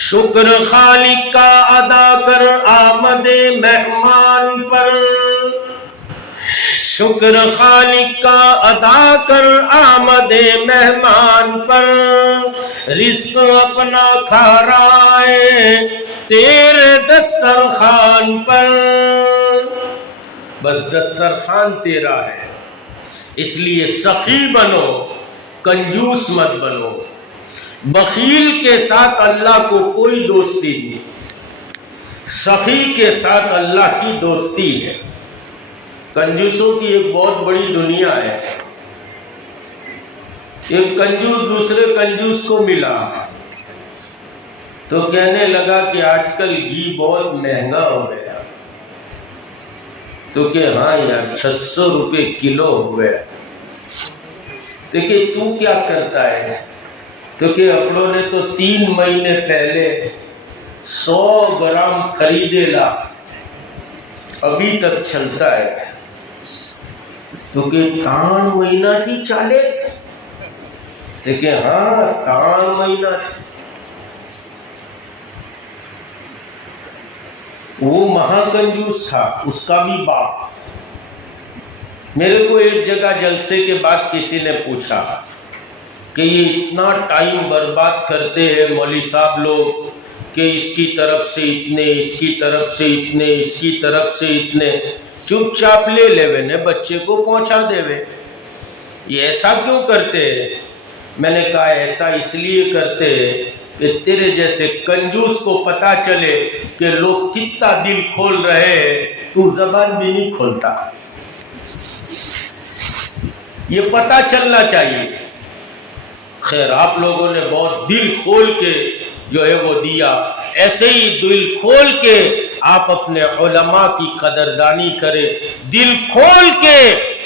شکر خالق کا ادا کر آمد مہمان پر، شکر خالق کا ادا کر آمد مہمان پر، رزق اپنا کھا رہا ہے تیرے دسترخوان پر۔ بس دسترخوان تیرا ہے، اس لیے سخی بنو، کنجوس مت بنو۔ بخیل کے ساتھ اللہ کو کوئی دوستی نہیں، سخی کے ساتھ اللہ کی دوستی ہے۔ کنجوسوں کی ایک بہت بڑی دنیا ہے۔ ایک کنجوس دوسرے کنجوس کو ملا تو کہنے لگا کہ آج کل گھی بہت مہنگا ہو گیا، تو کہ ہاں یار 600 روپے کلو ہو گیا۔ تو کہ تو کیا کرتا ہے؟ تو کہ اپنوں نے تو 3 مہینے پہلے 100 گرام خریدے لا، ابھی تک چلتا ہے۔ تو کہ 3 مہینہ تھی چالے؟ تو کہ ہاں 3 مہینہ تھی۔ وہ مہا کنجوس تھا، اس کا بھی باپ۔ میرے کو ایک جگہ جلسے کے بعد کسی نے پوچھا کہ یہ اتنا ٹائم برباد کرتے ہیں مولوی صاحب لوگ کہ اس کی طرف سے اتنے، اس کی طرف سے اتنے، اس کی طرف سے اتنے، چپ چاپ لے لے نے بچے کو پہنچا دے وے، یہ ایسا کیوں کرتے ہیں؟ میں نے کہا ایسا اس لیے کرتے ہیں کہ تیرے جیسے کنجوس کو پتا چلے کہ لوگ کتنا دل کھول رہے ہیں، تو زبان بھی نہیں کھولتا، یہ پتا چلنا چاہیے۔ خیر آپ لوگوں نے بہت دل کھول کے جو ہے وہ دیا، ایسے ہی دل کھول کے آپ اپنے علماء کی قدردانی کریں، دل کھول کے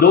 2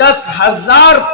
10,000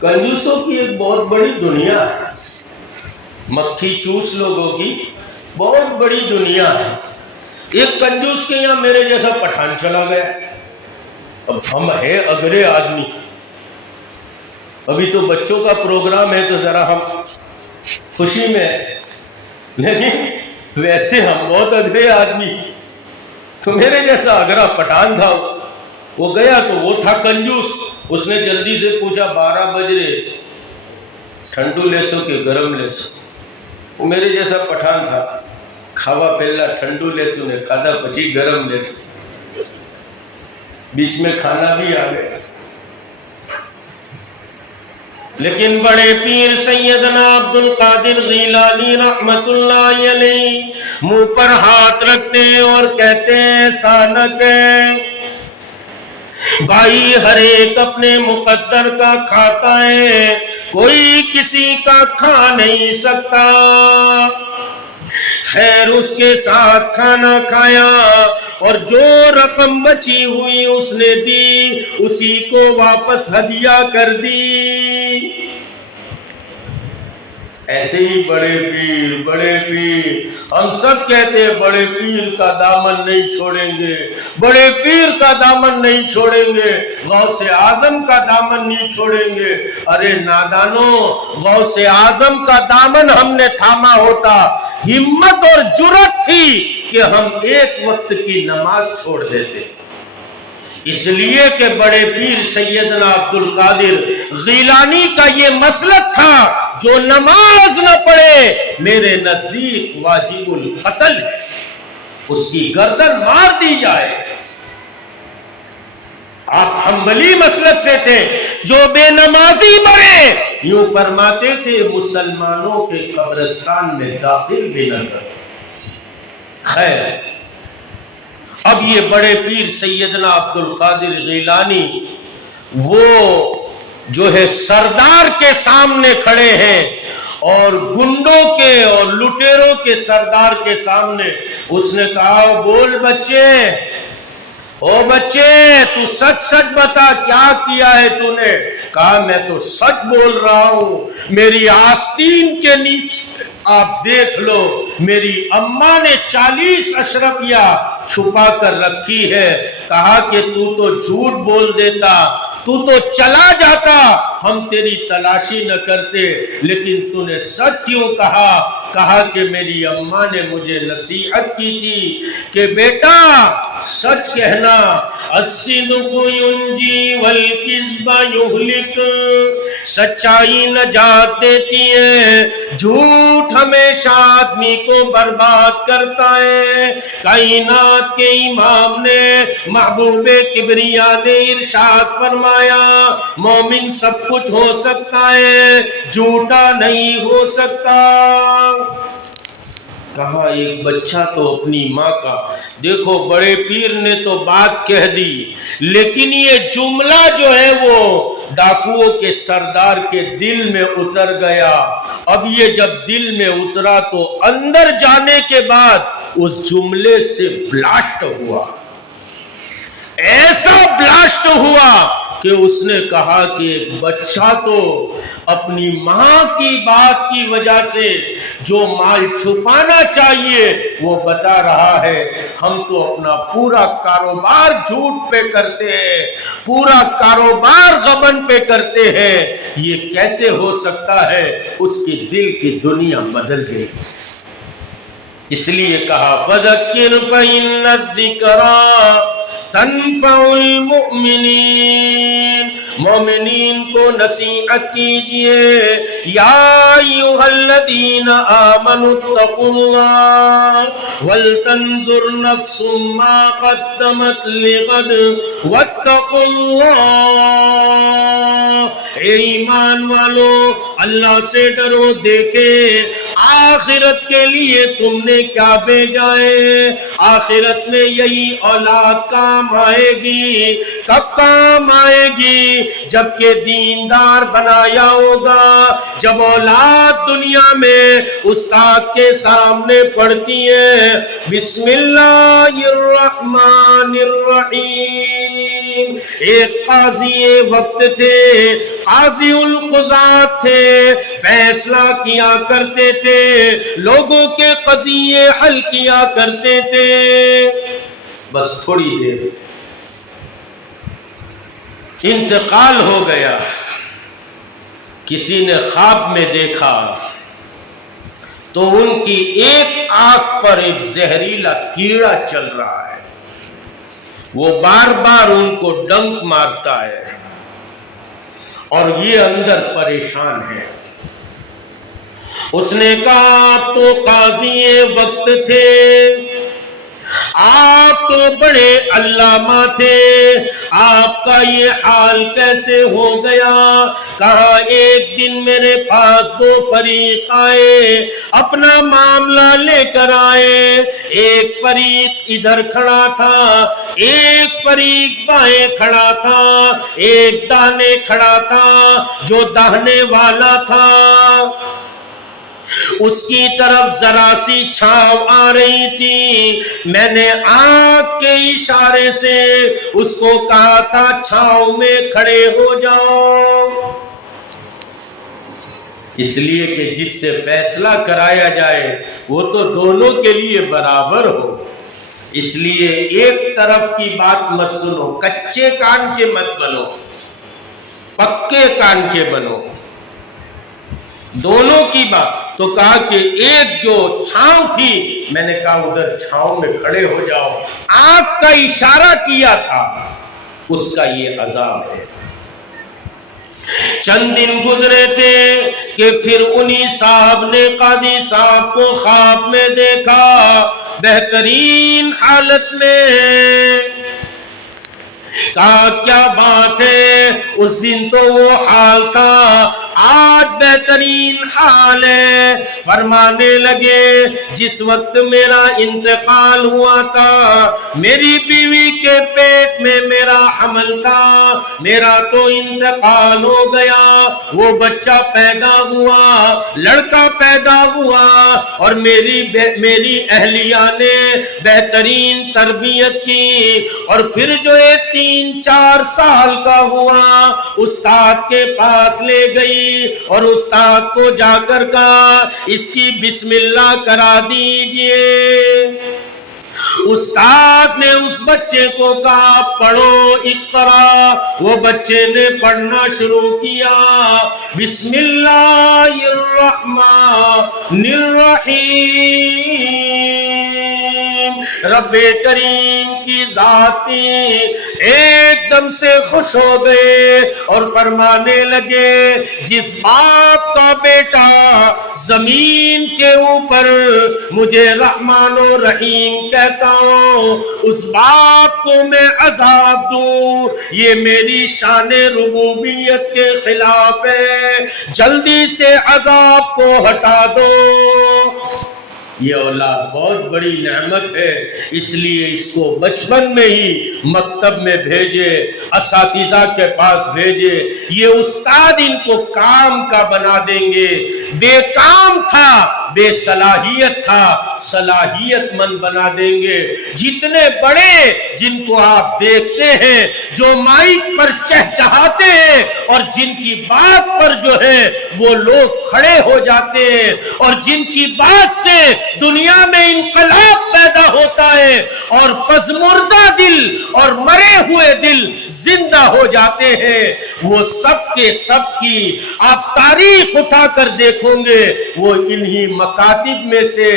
کنجوسوں کی ایک بہت بڑی دنیا ہے، مکھی چوس لوگوں کی بہت بڑی دنیا ہے۔ ایک کنجوس کے یہاں میرے جیسا پٹھان چلا گیا، اب ہم ہے اگرے آدمی، ابھی تو بچوں کا پروگرام ہے تو ذرا ہم خوشی میں ہے، لیکن ویسے ہم بہت اگرے آدمی۔ تو میرے جیسا اگرا پٹھان تھا، وہ گیا تو وہ تھا کنجوس، اس نے جلدی سے پوچھا 12 بج رہے، ٹھنڈو لے سو کہ گرم لے سو؟ وہ میرے جیسا پٹھان تھا، کھاوا پہلا ٹھنڈو لے سو نے کھادا پچھی گرم لے سو، بیچ میں کھانا بھی آ گیا۔ لیکن بڑے پیر سیدنا عبد القادر غیلانی رحمت اللہ علیہ منہ پر ہاتھ رکھتے اور کہتے ہیں ایسا نہ کہ بھائی ہر ایک اپنے مقدر کا کھاتا ہے، کوئی کسی کا کھا نہیں سکتا۔ خیر اس کے ساتھ کھانا کھایا اور جو رقم بچی ہوئی اس نے دی، اسی کو واپس ہدیہ کر دی۔ ایسے ہی بڑے پیر ہم سب کہتے ہیں بڑے پیر کا دامن نہیں چھوڑیں گے، بڑے پیر کا دامن نہیں چھوڑیں گے، غوث اعظم کا دامن نہیں چھوڑیں گے۔ ارے نادانو، غوث اعظم کا دامن ہم نے تھاما ہوتا، ہمت اور جرأت تھی کہ ہم ایک وقت کی نماز چھوڑ دیتے، اس لیے کہ بڑے پیر سیدنا عبد القادر غیلانی کا یہ مسلک تھا، جو نماز نہ پڑھے میرے نزدیک واجب القتل ہے، اس کی گردن مار دی جائے۔ آپ حنبلی مسلک سے تھے، جو بے نمازی مرے یوں فرماتے تھے مسلمانوں کے قبرستان میں داخل بھی نہ کر۔ خیر، اب یہ بڑے پیر سیدنا عبد القادر غیلانی وہ جو ہے سردار کے سامنے کھڑے ہیں، اور گنڈوں کے اور لٹیروں کے سردار کے سامنے اس نے کہا بول بچے، او بچے تو سچ سچ بتا کیا کیا ہے تو نے؟ کہا میں تو سچ بول رہا ہوں، میری آستین کے نیچے آپ دیکھ لو میری اماں نے 40 اشرفیہ چھپا کر رکھی ہے۔ کہا کہ تو جھوٹ بول دیتا، تو چلا جاتا، ہم تیری تلاشی نہ کرتے، لیکن تو نے سچ کیوں کہا؟ کہا کہ میری اماں نے مجھے نصیحت کی تھی کہ بیٹا سچ کہنا، الصدق ینجی والکذب یہلک، سچائی نجات دیتی ہے، جھوٹ ہمیشہ آدمی کو برباد کرتا ہے۔ کائنات کے امام نے محبوب کبریا نے ارشاد فرمایا مومن سب کچھ ہو سکتا ہے، جھوٹا نہیں ہو سکتا۔ کہا ایک بچہ تو اپنی ماں کا، دیکھو بڑے پیر نے تو بات کہہ دی، لیکن یہ جملہ جو ہے وہ ڈاکوؤں کے سردار کے دل میں اتر گیا۔ اب یہ جب دل میں اترا تو اندر جانے کے بعد اس جملے سے بلاسٹ ہوا، ایسا بلاسٹ ہوا کہ اس نے کہا کہ ایک بچہ تو اپنی ماں کی بات کی وجہ سے جو مال چھپانا چاہیے وہ بتا رہا ہے، ہم تو اپنا پورا کاروبار جھوٹ پہ کرتے ہیں، پورا کاروبار غبن پہ کرتے ہیں، یہ کیسے ہو سکتا ہے؟ اس کی دل کی دنیا بدل گئی۔ اس لیے کہا فَذَكِّرْ فَإِنَّ الذِّكْرَىٰ تنفع المؤمنین، مومنین کو نصیحت کیجئے، یا ایھا الذین آمنوا اتقوا اللہ ولتنظر نفس ما قدمت لغد واتقوا اللہ۔ اے ایمان والو اللہ سے ڈرو، دیکھیں آخرت کے لیے تم نے کیا بھیجا ہے، آخرت میں یہی اولاد کام آئے گی۔ کب کام آئے گی؟ جبکہ دیندار بنایا ہوگا۔ جب اولاد دنیا میں استاد کے سامنے پڑھتی ہے بسم اللہ الرحمن الرحیم ایک قاضی وقت تھے، قاضی القضات تھے، فیصلہ کیا کرتے تھے، لوگوں کے قضیے حل کیا کرتے تھے۔ بس تھوڑی دیر انتقال ہو گیا، کسی نے خواب میں دیکھا تو ان کی ایک آنکھ پر ایک زہریلا کیڑا چل رہا ہے، وہ بار بار ان کو ڈنک مارتا ہے اور یہ اندر پریشان ہے۔ اس نے کہا آپ تو قاضی وقت تھے، آپ تو بڑے علامہ تھے، آپ کا یہ حال کیسے ہو گیا؟ کہا ایک دن میرے پاس دو فریق آئے، اپنا معاملہ لے کر آئے، ایک فریق ادھر کھڑا تھا، ایک فریق بائیں کھڑا تھا، ایک دانے کھڑا تھا، جو داہنے والا تھا اس کی طرف ذرا سی چھاؤ آ رہی تھی، میں نے آنکھ کے اشارے سے اس کو کہا تھا چھاؤ میں کھڑے ہو جاؤ، اس لیے کہ جس سے فیصلہ کرایا جائے وہ تو دونوں کے لیے برابر ہو، اس لیے ایک طرف کی بات مت سنو، کچے کان کے مت بنو، پکے کان کے بنو، دونوں کی بات۔ تو کہا کہ ایک جو چھاؤں تھی، میں نے کہا ادھر چھاؤں میں کھڑے ہو جاؤ، آنکھ کا اشارہ کیا تھا، اس کا یہ عذاب ہے۔ چند دن گزرے تھے کہ پھر انہی صاحب نے قاضی صاحب کو خواب میں دیکھا، بہترین حالت میں۔ کہا کیا بات ہے؟ اس دن تو وہ حال تھا، آج بہترین حال ہے۔ فرمانے لگے جس وقت میرا انتقال ہوا تھا، میری بیوی کے پیٹ میں میرا حمل تھا، میرا تو انتقال ہو گیا، وہ بچہ پیدا ہوا، لڑکا پیدا ہوا، اور میری اہلیہ نے بہترین تربیت کی، اور پھر جو 3-4 سال کا ہوا استاد کے پاس لے گئی اور استاد کو جا کر کہا اس کی بسم اللہ کرا دیجئے۔ استاد نے اس بچے کو کہا پڑھو اقرا، وہ بچے نے پڑھنا شروع کیا، بسم اللہ الرحمن الرحیم، رب کریم کی ذاتی ایک دم سے خوش ہو گئے اور فرمانے لگے جس باپ کا بیٹا زمین کے اوپر مجھے رحمان و رحیم کہتا ہوں، اس باپ کو میں عذاب دوں، یہ میری شان ربوبیت کے خلاف ہے، جلدی سے عذاب کو ہٹا دو۔ یہ اولاد بہت بڑی نعمت ہے، اس لیے اس کو بچپن میں ہی مکتب میں بھیجے، اساتذہ کے پاس بھیجے، یہ استاد ان کو کام کا بنا دیں گے۔ بے کام تھا، بے صلاحیت تھا، صلاحیت مند بنا دیں گے۔ جتنے بڑے جن کو آپ دیکھتے ہیں جو مائک پر چہچہاتے ہیں اور جن کی بات پر جو ہے وہ لوگ کھڑے ہو جاتے ہیں اور جن کی بات سے دنیا میں انقلاب پیدا ہوتا ہے اور پژمردہ دل اور مرے ہوئے دل زندہ ہو جاتے ہیں، وہ سب کے سب کی آپ تاریخ اٹھا کر دیکھو گے وہ انہی مکاتب میں سے،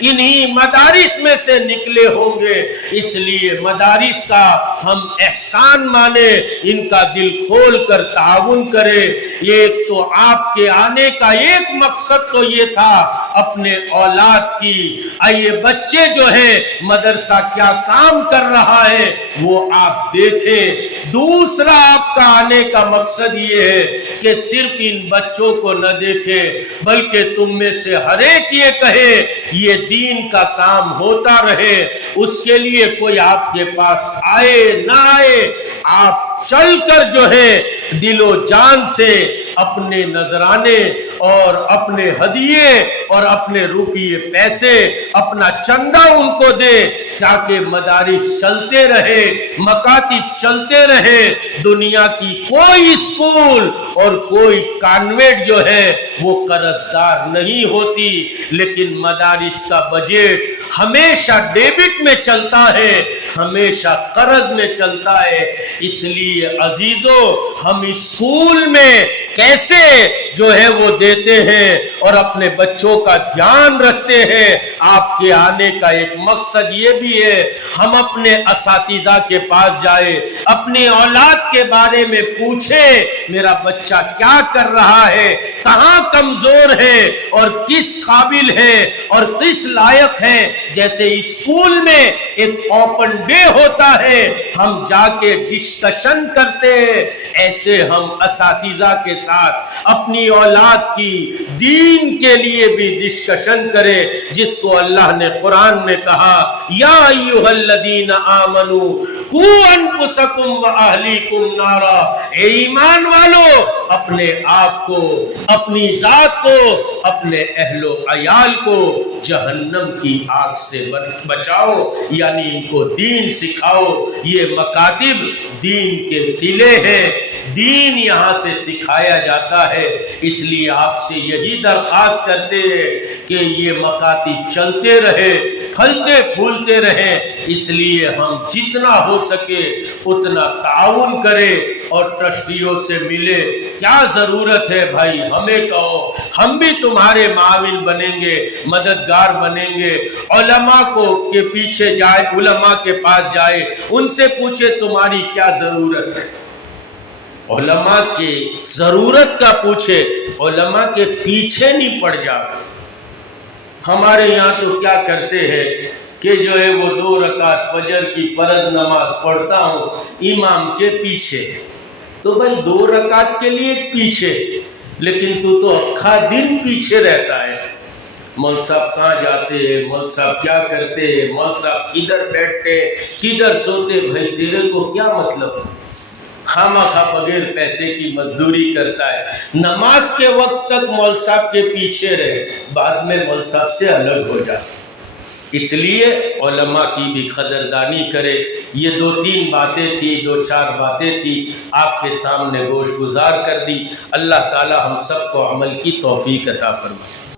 انہی مدارس میں سے نکلے ہوں گے۔ اس لیے مدارس کا ہم احسان مانے، ان کا دل کھول کر تعاون کرے۔ یہ تو آپ کے آنے کا ایک مقصد تو یہ تھا اپنے اولاد کی، آئیے بچے جو ہے مدرسہ کیا کام کر رہا ہے وہ آپ دیکھیں۔ دوسرا آپ کا آنے کا مقصد یہ ہے کہ صرف ان بچوں کو نہ دیکھیں بلکہ تم میں سے ہر ایک یہ کہے یہ دین کا کام ہوتا رہے، اس کے لیے کوئی آپ کے پاس آئے نہ آئے، آپ چل کر جو ہے دل و جان سے اپنے نذرانے اور اپنے ہدیے اور اپنے روپیے پیسے اپنا چندہ ان کو دے تاکہ مدارس چلتے رہے، مکاتب چلتے رہے۔ دنیا کی کوئی اسکول اور کوئی کانوینٹ جو ہے وہ قرضدار نہیں ہوتی، لیکن مدارس کا بجٹ ہمیشہ ڈیبٹ میں چلتا ہے، ہمیشہ قرض میں چلتا ہے۔ اس لیے عزیزو، ہم اسکول میں کیسے جو ہے وہ دیتے ہیں اور اپنے بچوں کا دھیان رکھتے ہیں۔ آپ کے آنے کا ایک مقصد یہ بھی ہے، ہم اپنے اساتذہ کے پاس جائے، اپنی اولاد کے بارے میں پوچھیں میرا بچہ کیا کر رہا ہے، کہاں کمزور ہے اور کس قابل ہے اور کس لائق ہے۔ جیسے اسکول میں ایک اوپن ڈے ہوتا ہے، ہم جا کے ڈسکشن کرتے ہیں، ایسے ہم اساتذہ کے ساتھ اپنی اولاد کی دین کے لیے بھی ڈسکشن کریں، جس کو اللہ نے قرآن میں کہا یا ایھا الذین آمنوا قوا انفسکم واہلیکم نارا، اے ایمان والو اپنے آپ کو، اپنی ذات کو، اپنے اہل و عیال کو جہنم کی آگ سے بچاؤ، یعنی ان کو دین سکھاؤ۔ یہ مکاتب دین کے قلعے ہیں، دین یہاں سے سکھایا جاتا ہے۔ اس لیے آپ سے یہی درخواست کرتے ہیں کہ یہ مکاتب چلتے رہے، پھلتے پھولتے رہیں۔ اس لیے ہم جتنا ہو سکے اتنا تعاون کریں اور ٹرسٹیوں سے ملے۔ کیا ضرورت ہے بھائی، ہمیں کہو، ہم بھی تمہارے معاون بنیں گے، مددگار بنیں گے۔ علماء کو کے پیچھے جائے، علماء کے پاس جائے، ان سے پوچھے تمہاری کیا ضرورت ہے۔ علماء کی ضرورت کا پوچھے، علماء کے پیچھے نہیں پڑ جائے۔ ہمارے یہاں تو کیا کرتے ہیں کہ جو ہے وہ 2 رکعت فجر کی فرض نماز پڑھتا ہوں امام کے پیچھے۔ تو بھائی 2 رکعت کے لیے پیچھے، لیکن تو اکھا دن پیچھے رہتا ہے۔ مولوی صاحب کہاں جاتے ہیں، مولوی صاحب کیا کرتے ہیں، مولوی صاحب کدھر بیٹھتے، کدھر سوتے، بھائی تیرے کو کیا مطلب؟ خامخواہ بغیر پیسے کی مزدوری کرتا ہے۔ نماز کے وقت تک مولوی صاحب کے پیچھے رہے، بعد میں مولوی صاحب سے الگ ہو جائے۔ اس لیے علماء کی بھی قدردانی کرے۔ یہ 2-3 باتیں تھی، 2-4 باتیں تھی، آپ کے سامنے گوش گزار کر دی۔ اللہ تعالی ہم سب کو عمل کی توفیق عطا فرمائے۔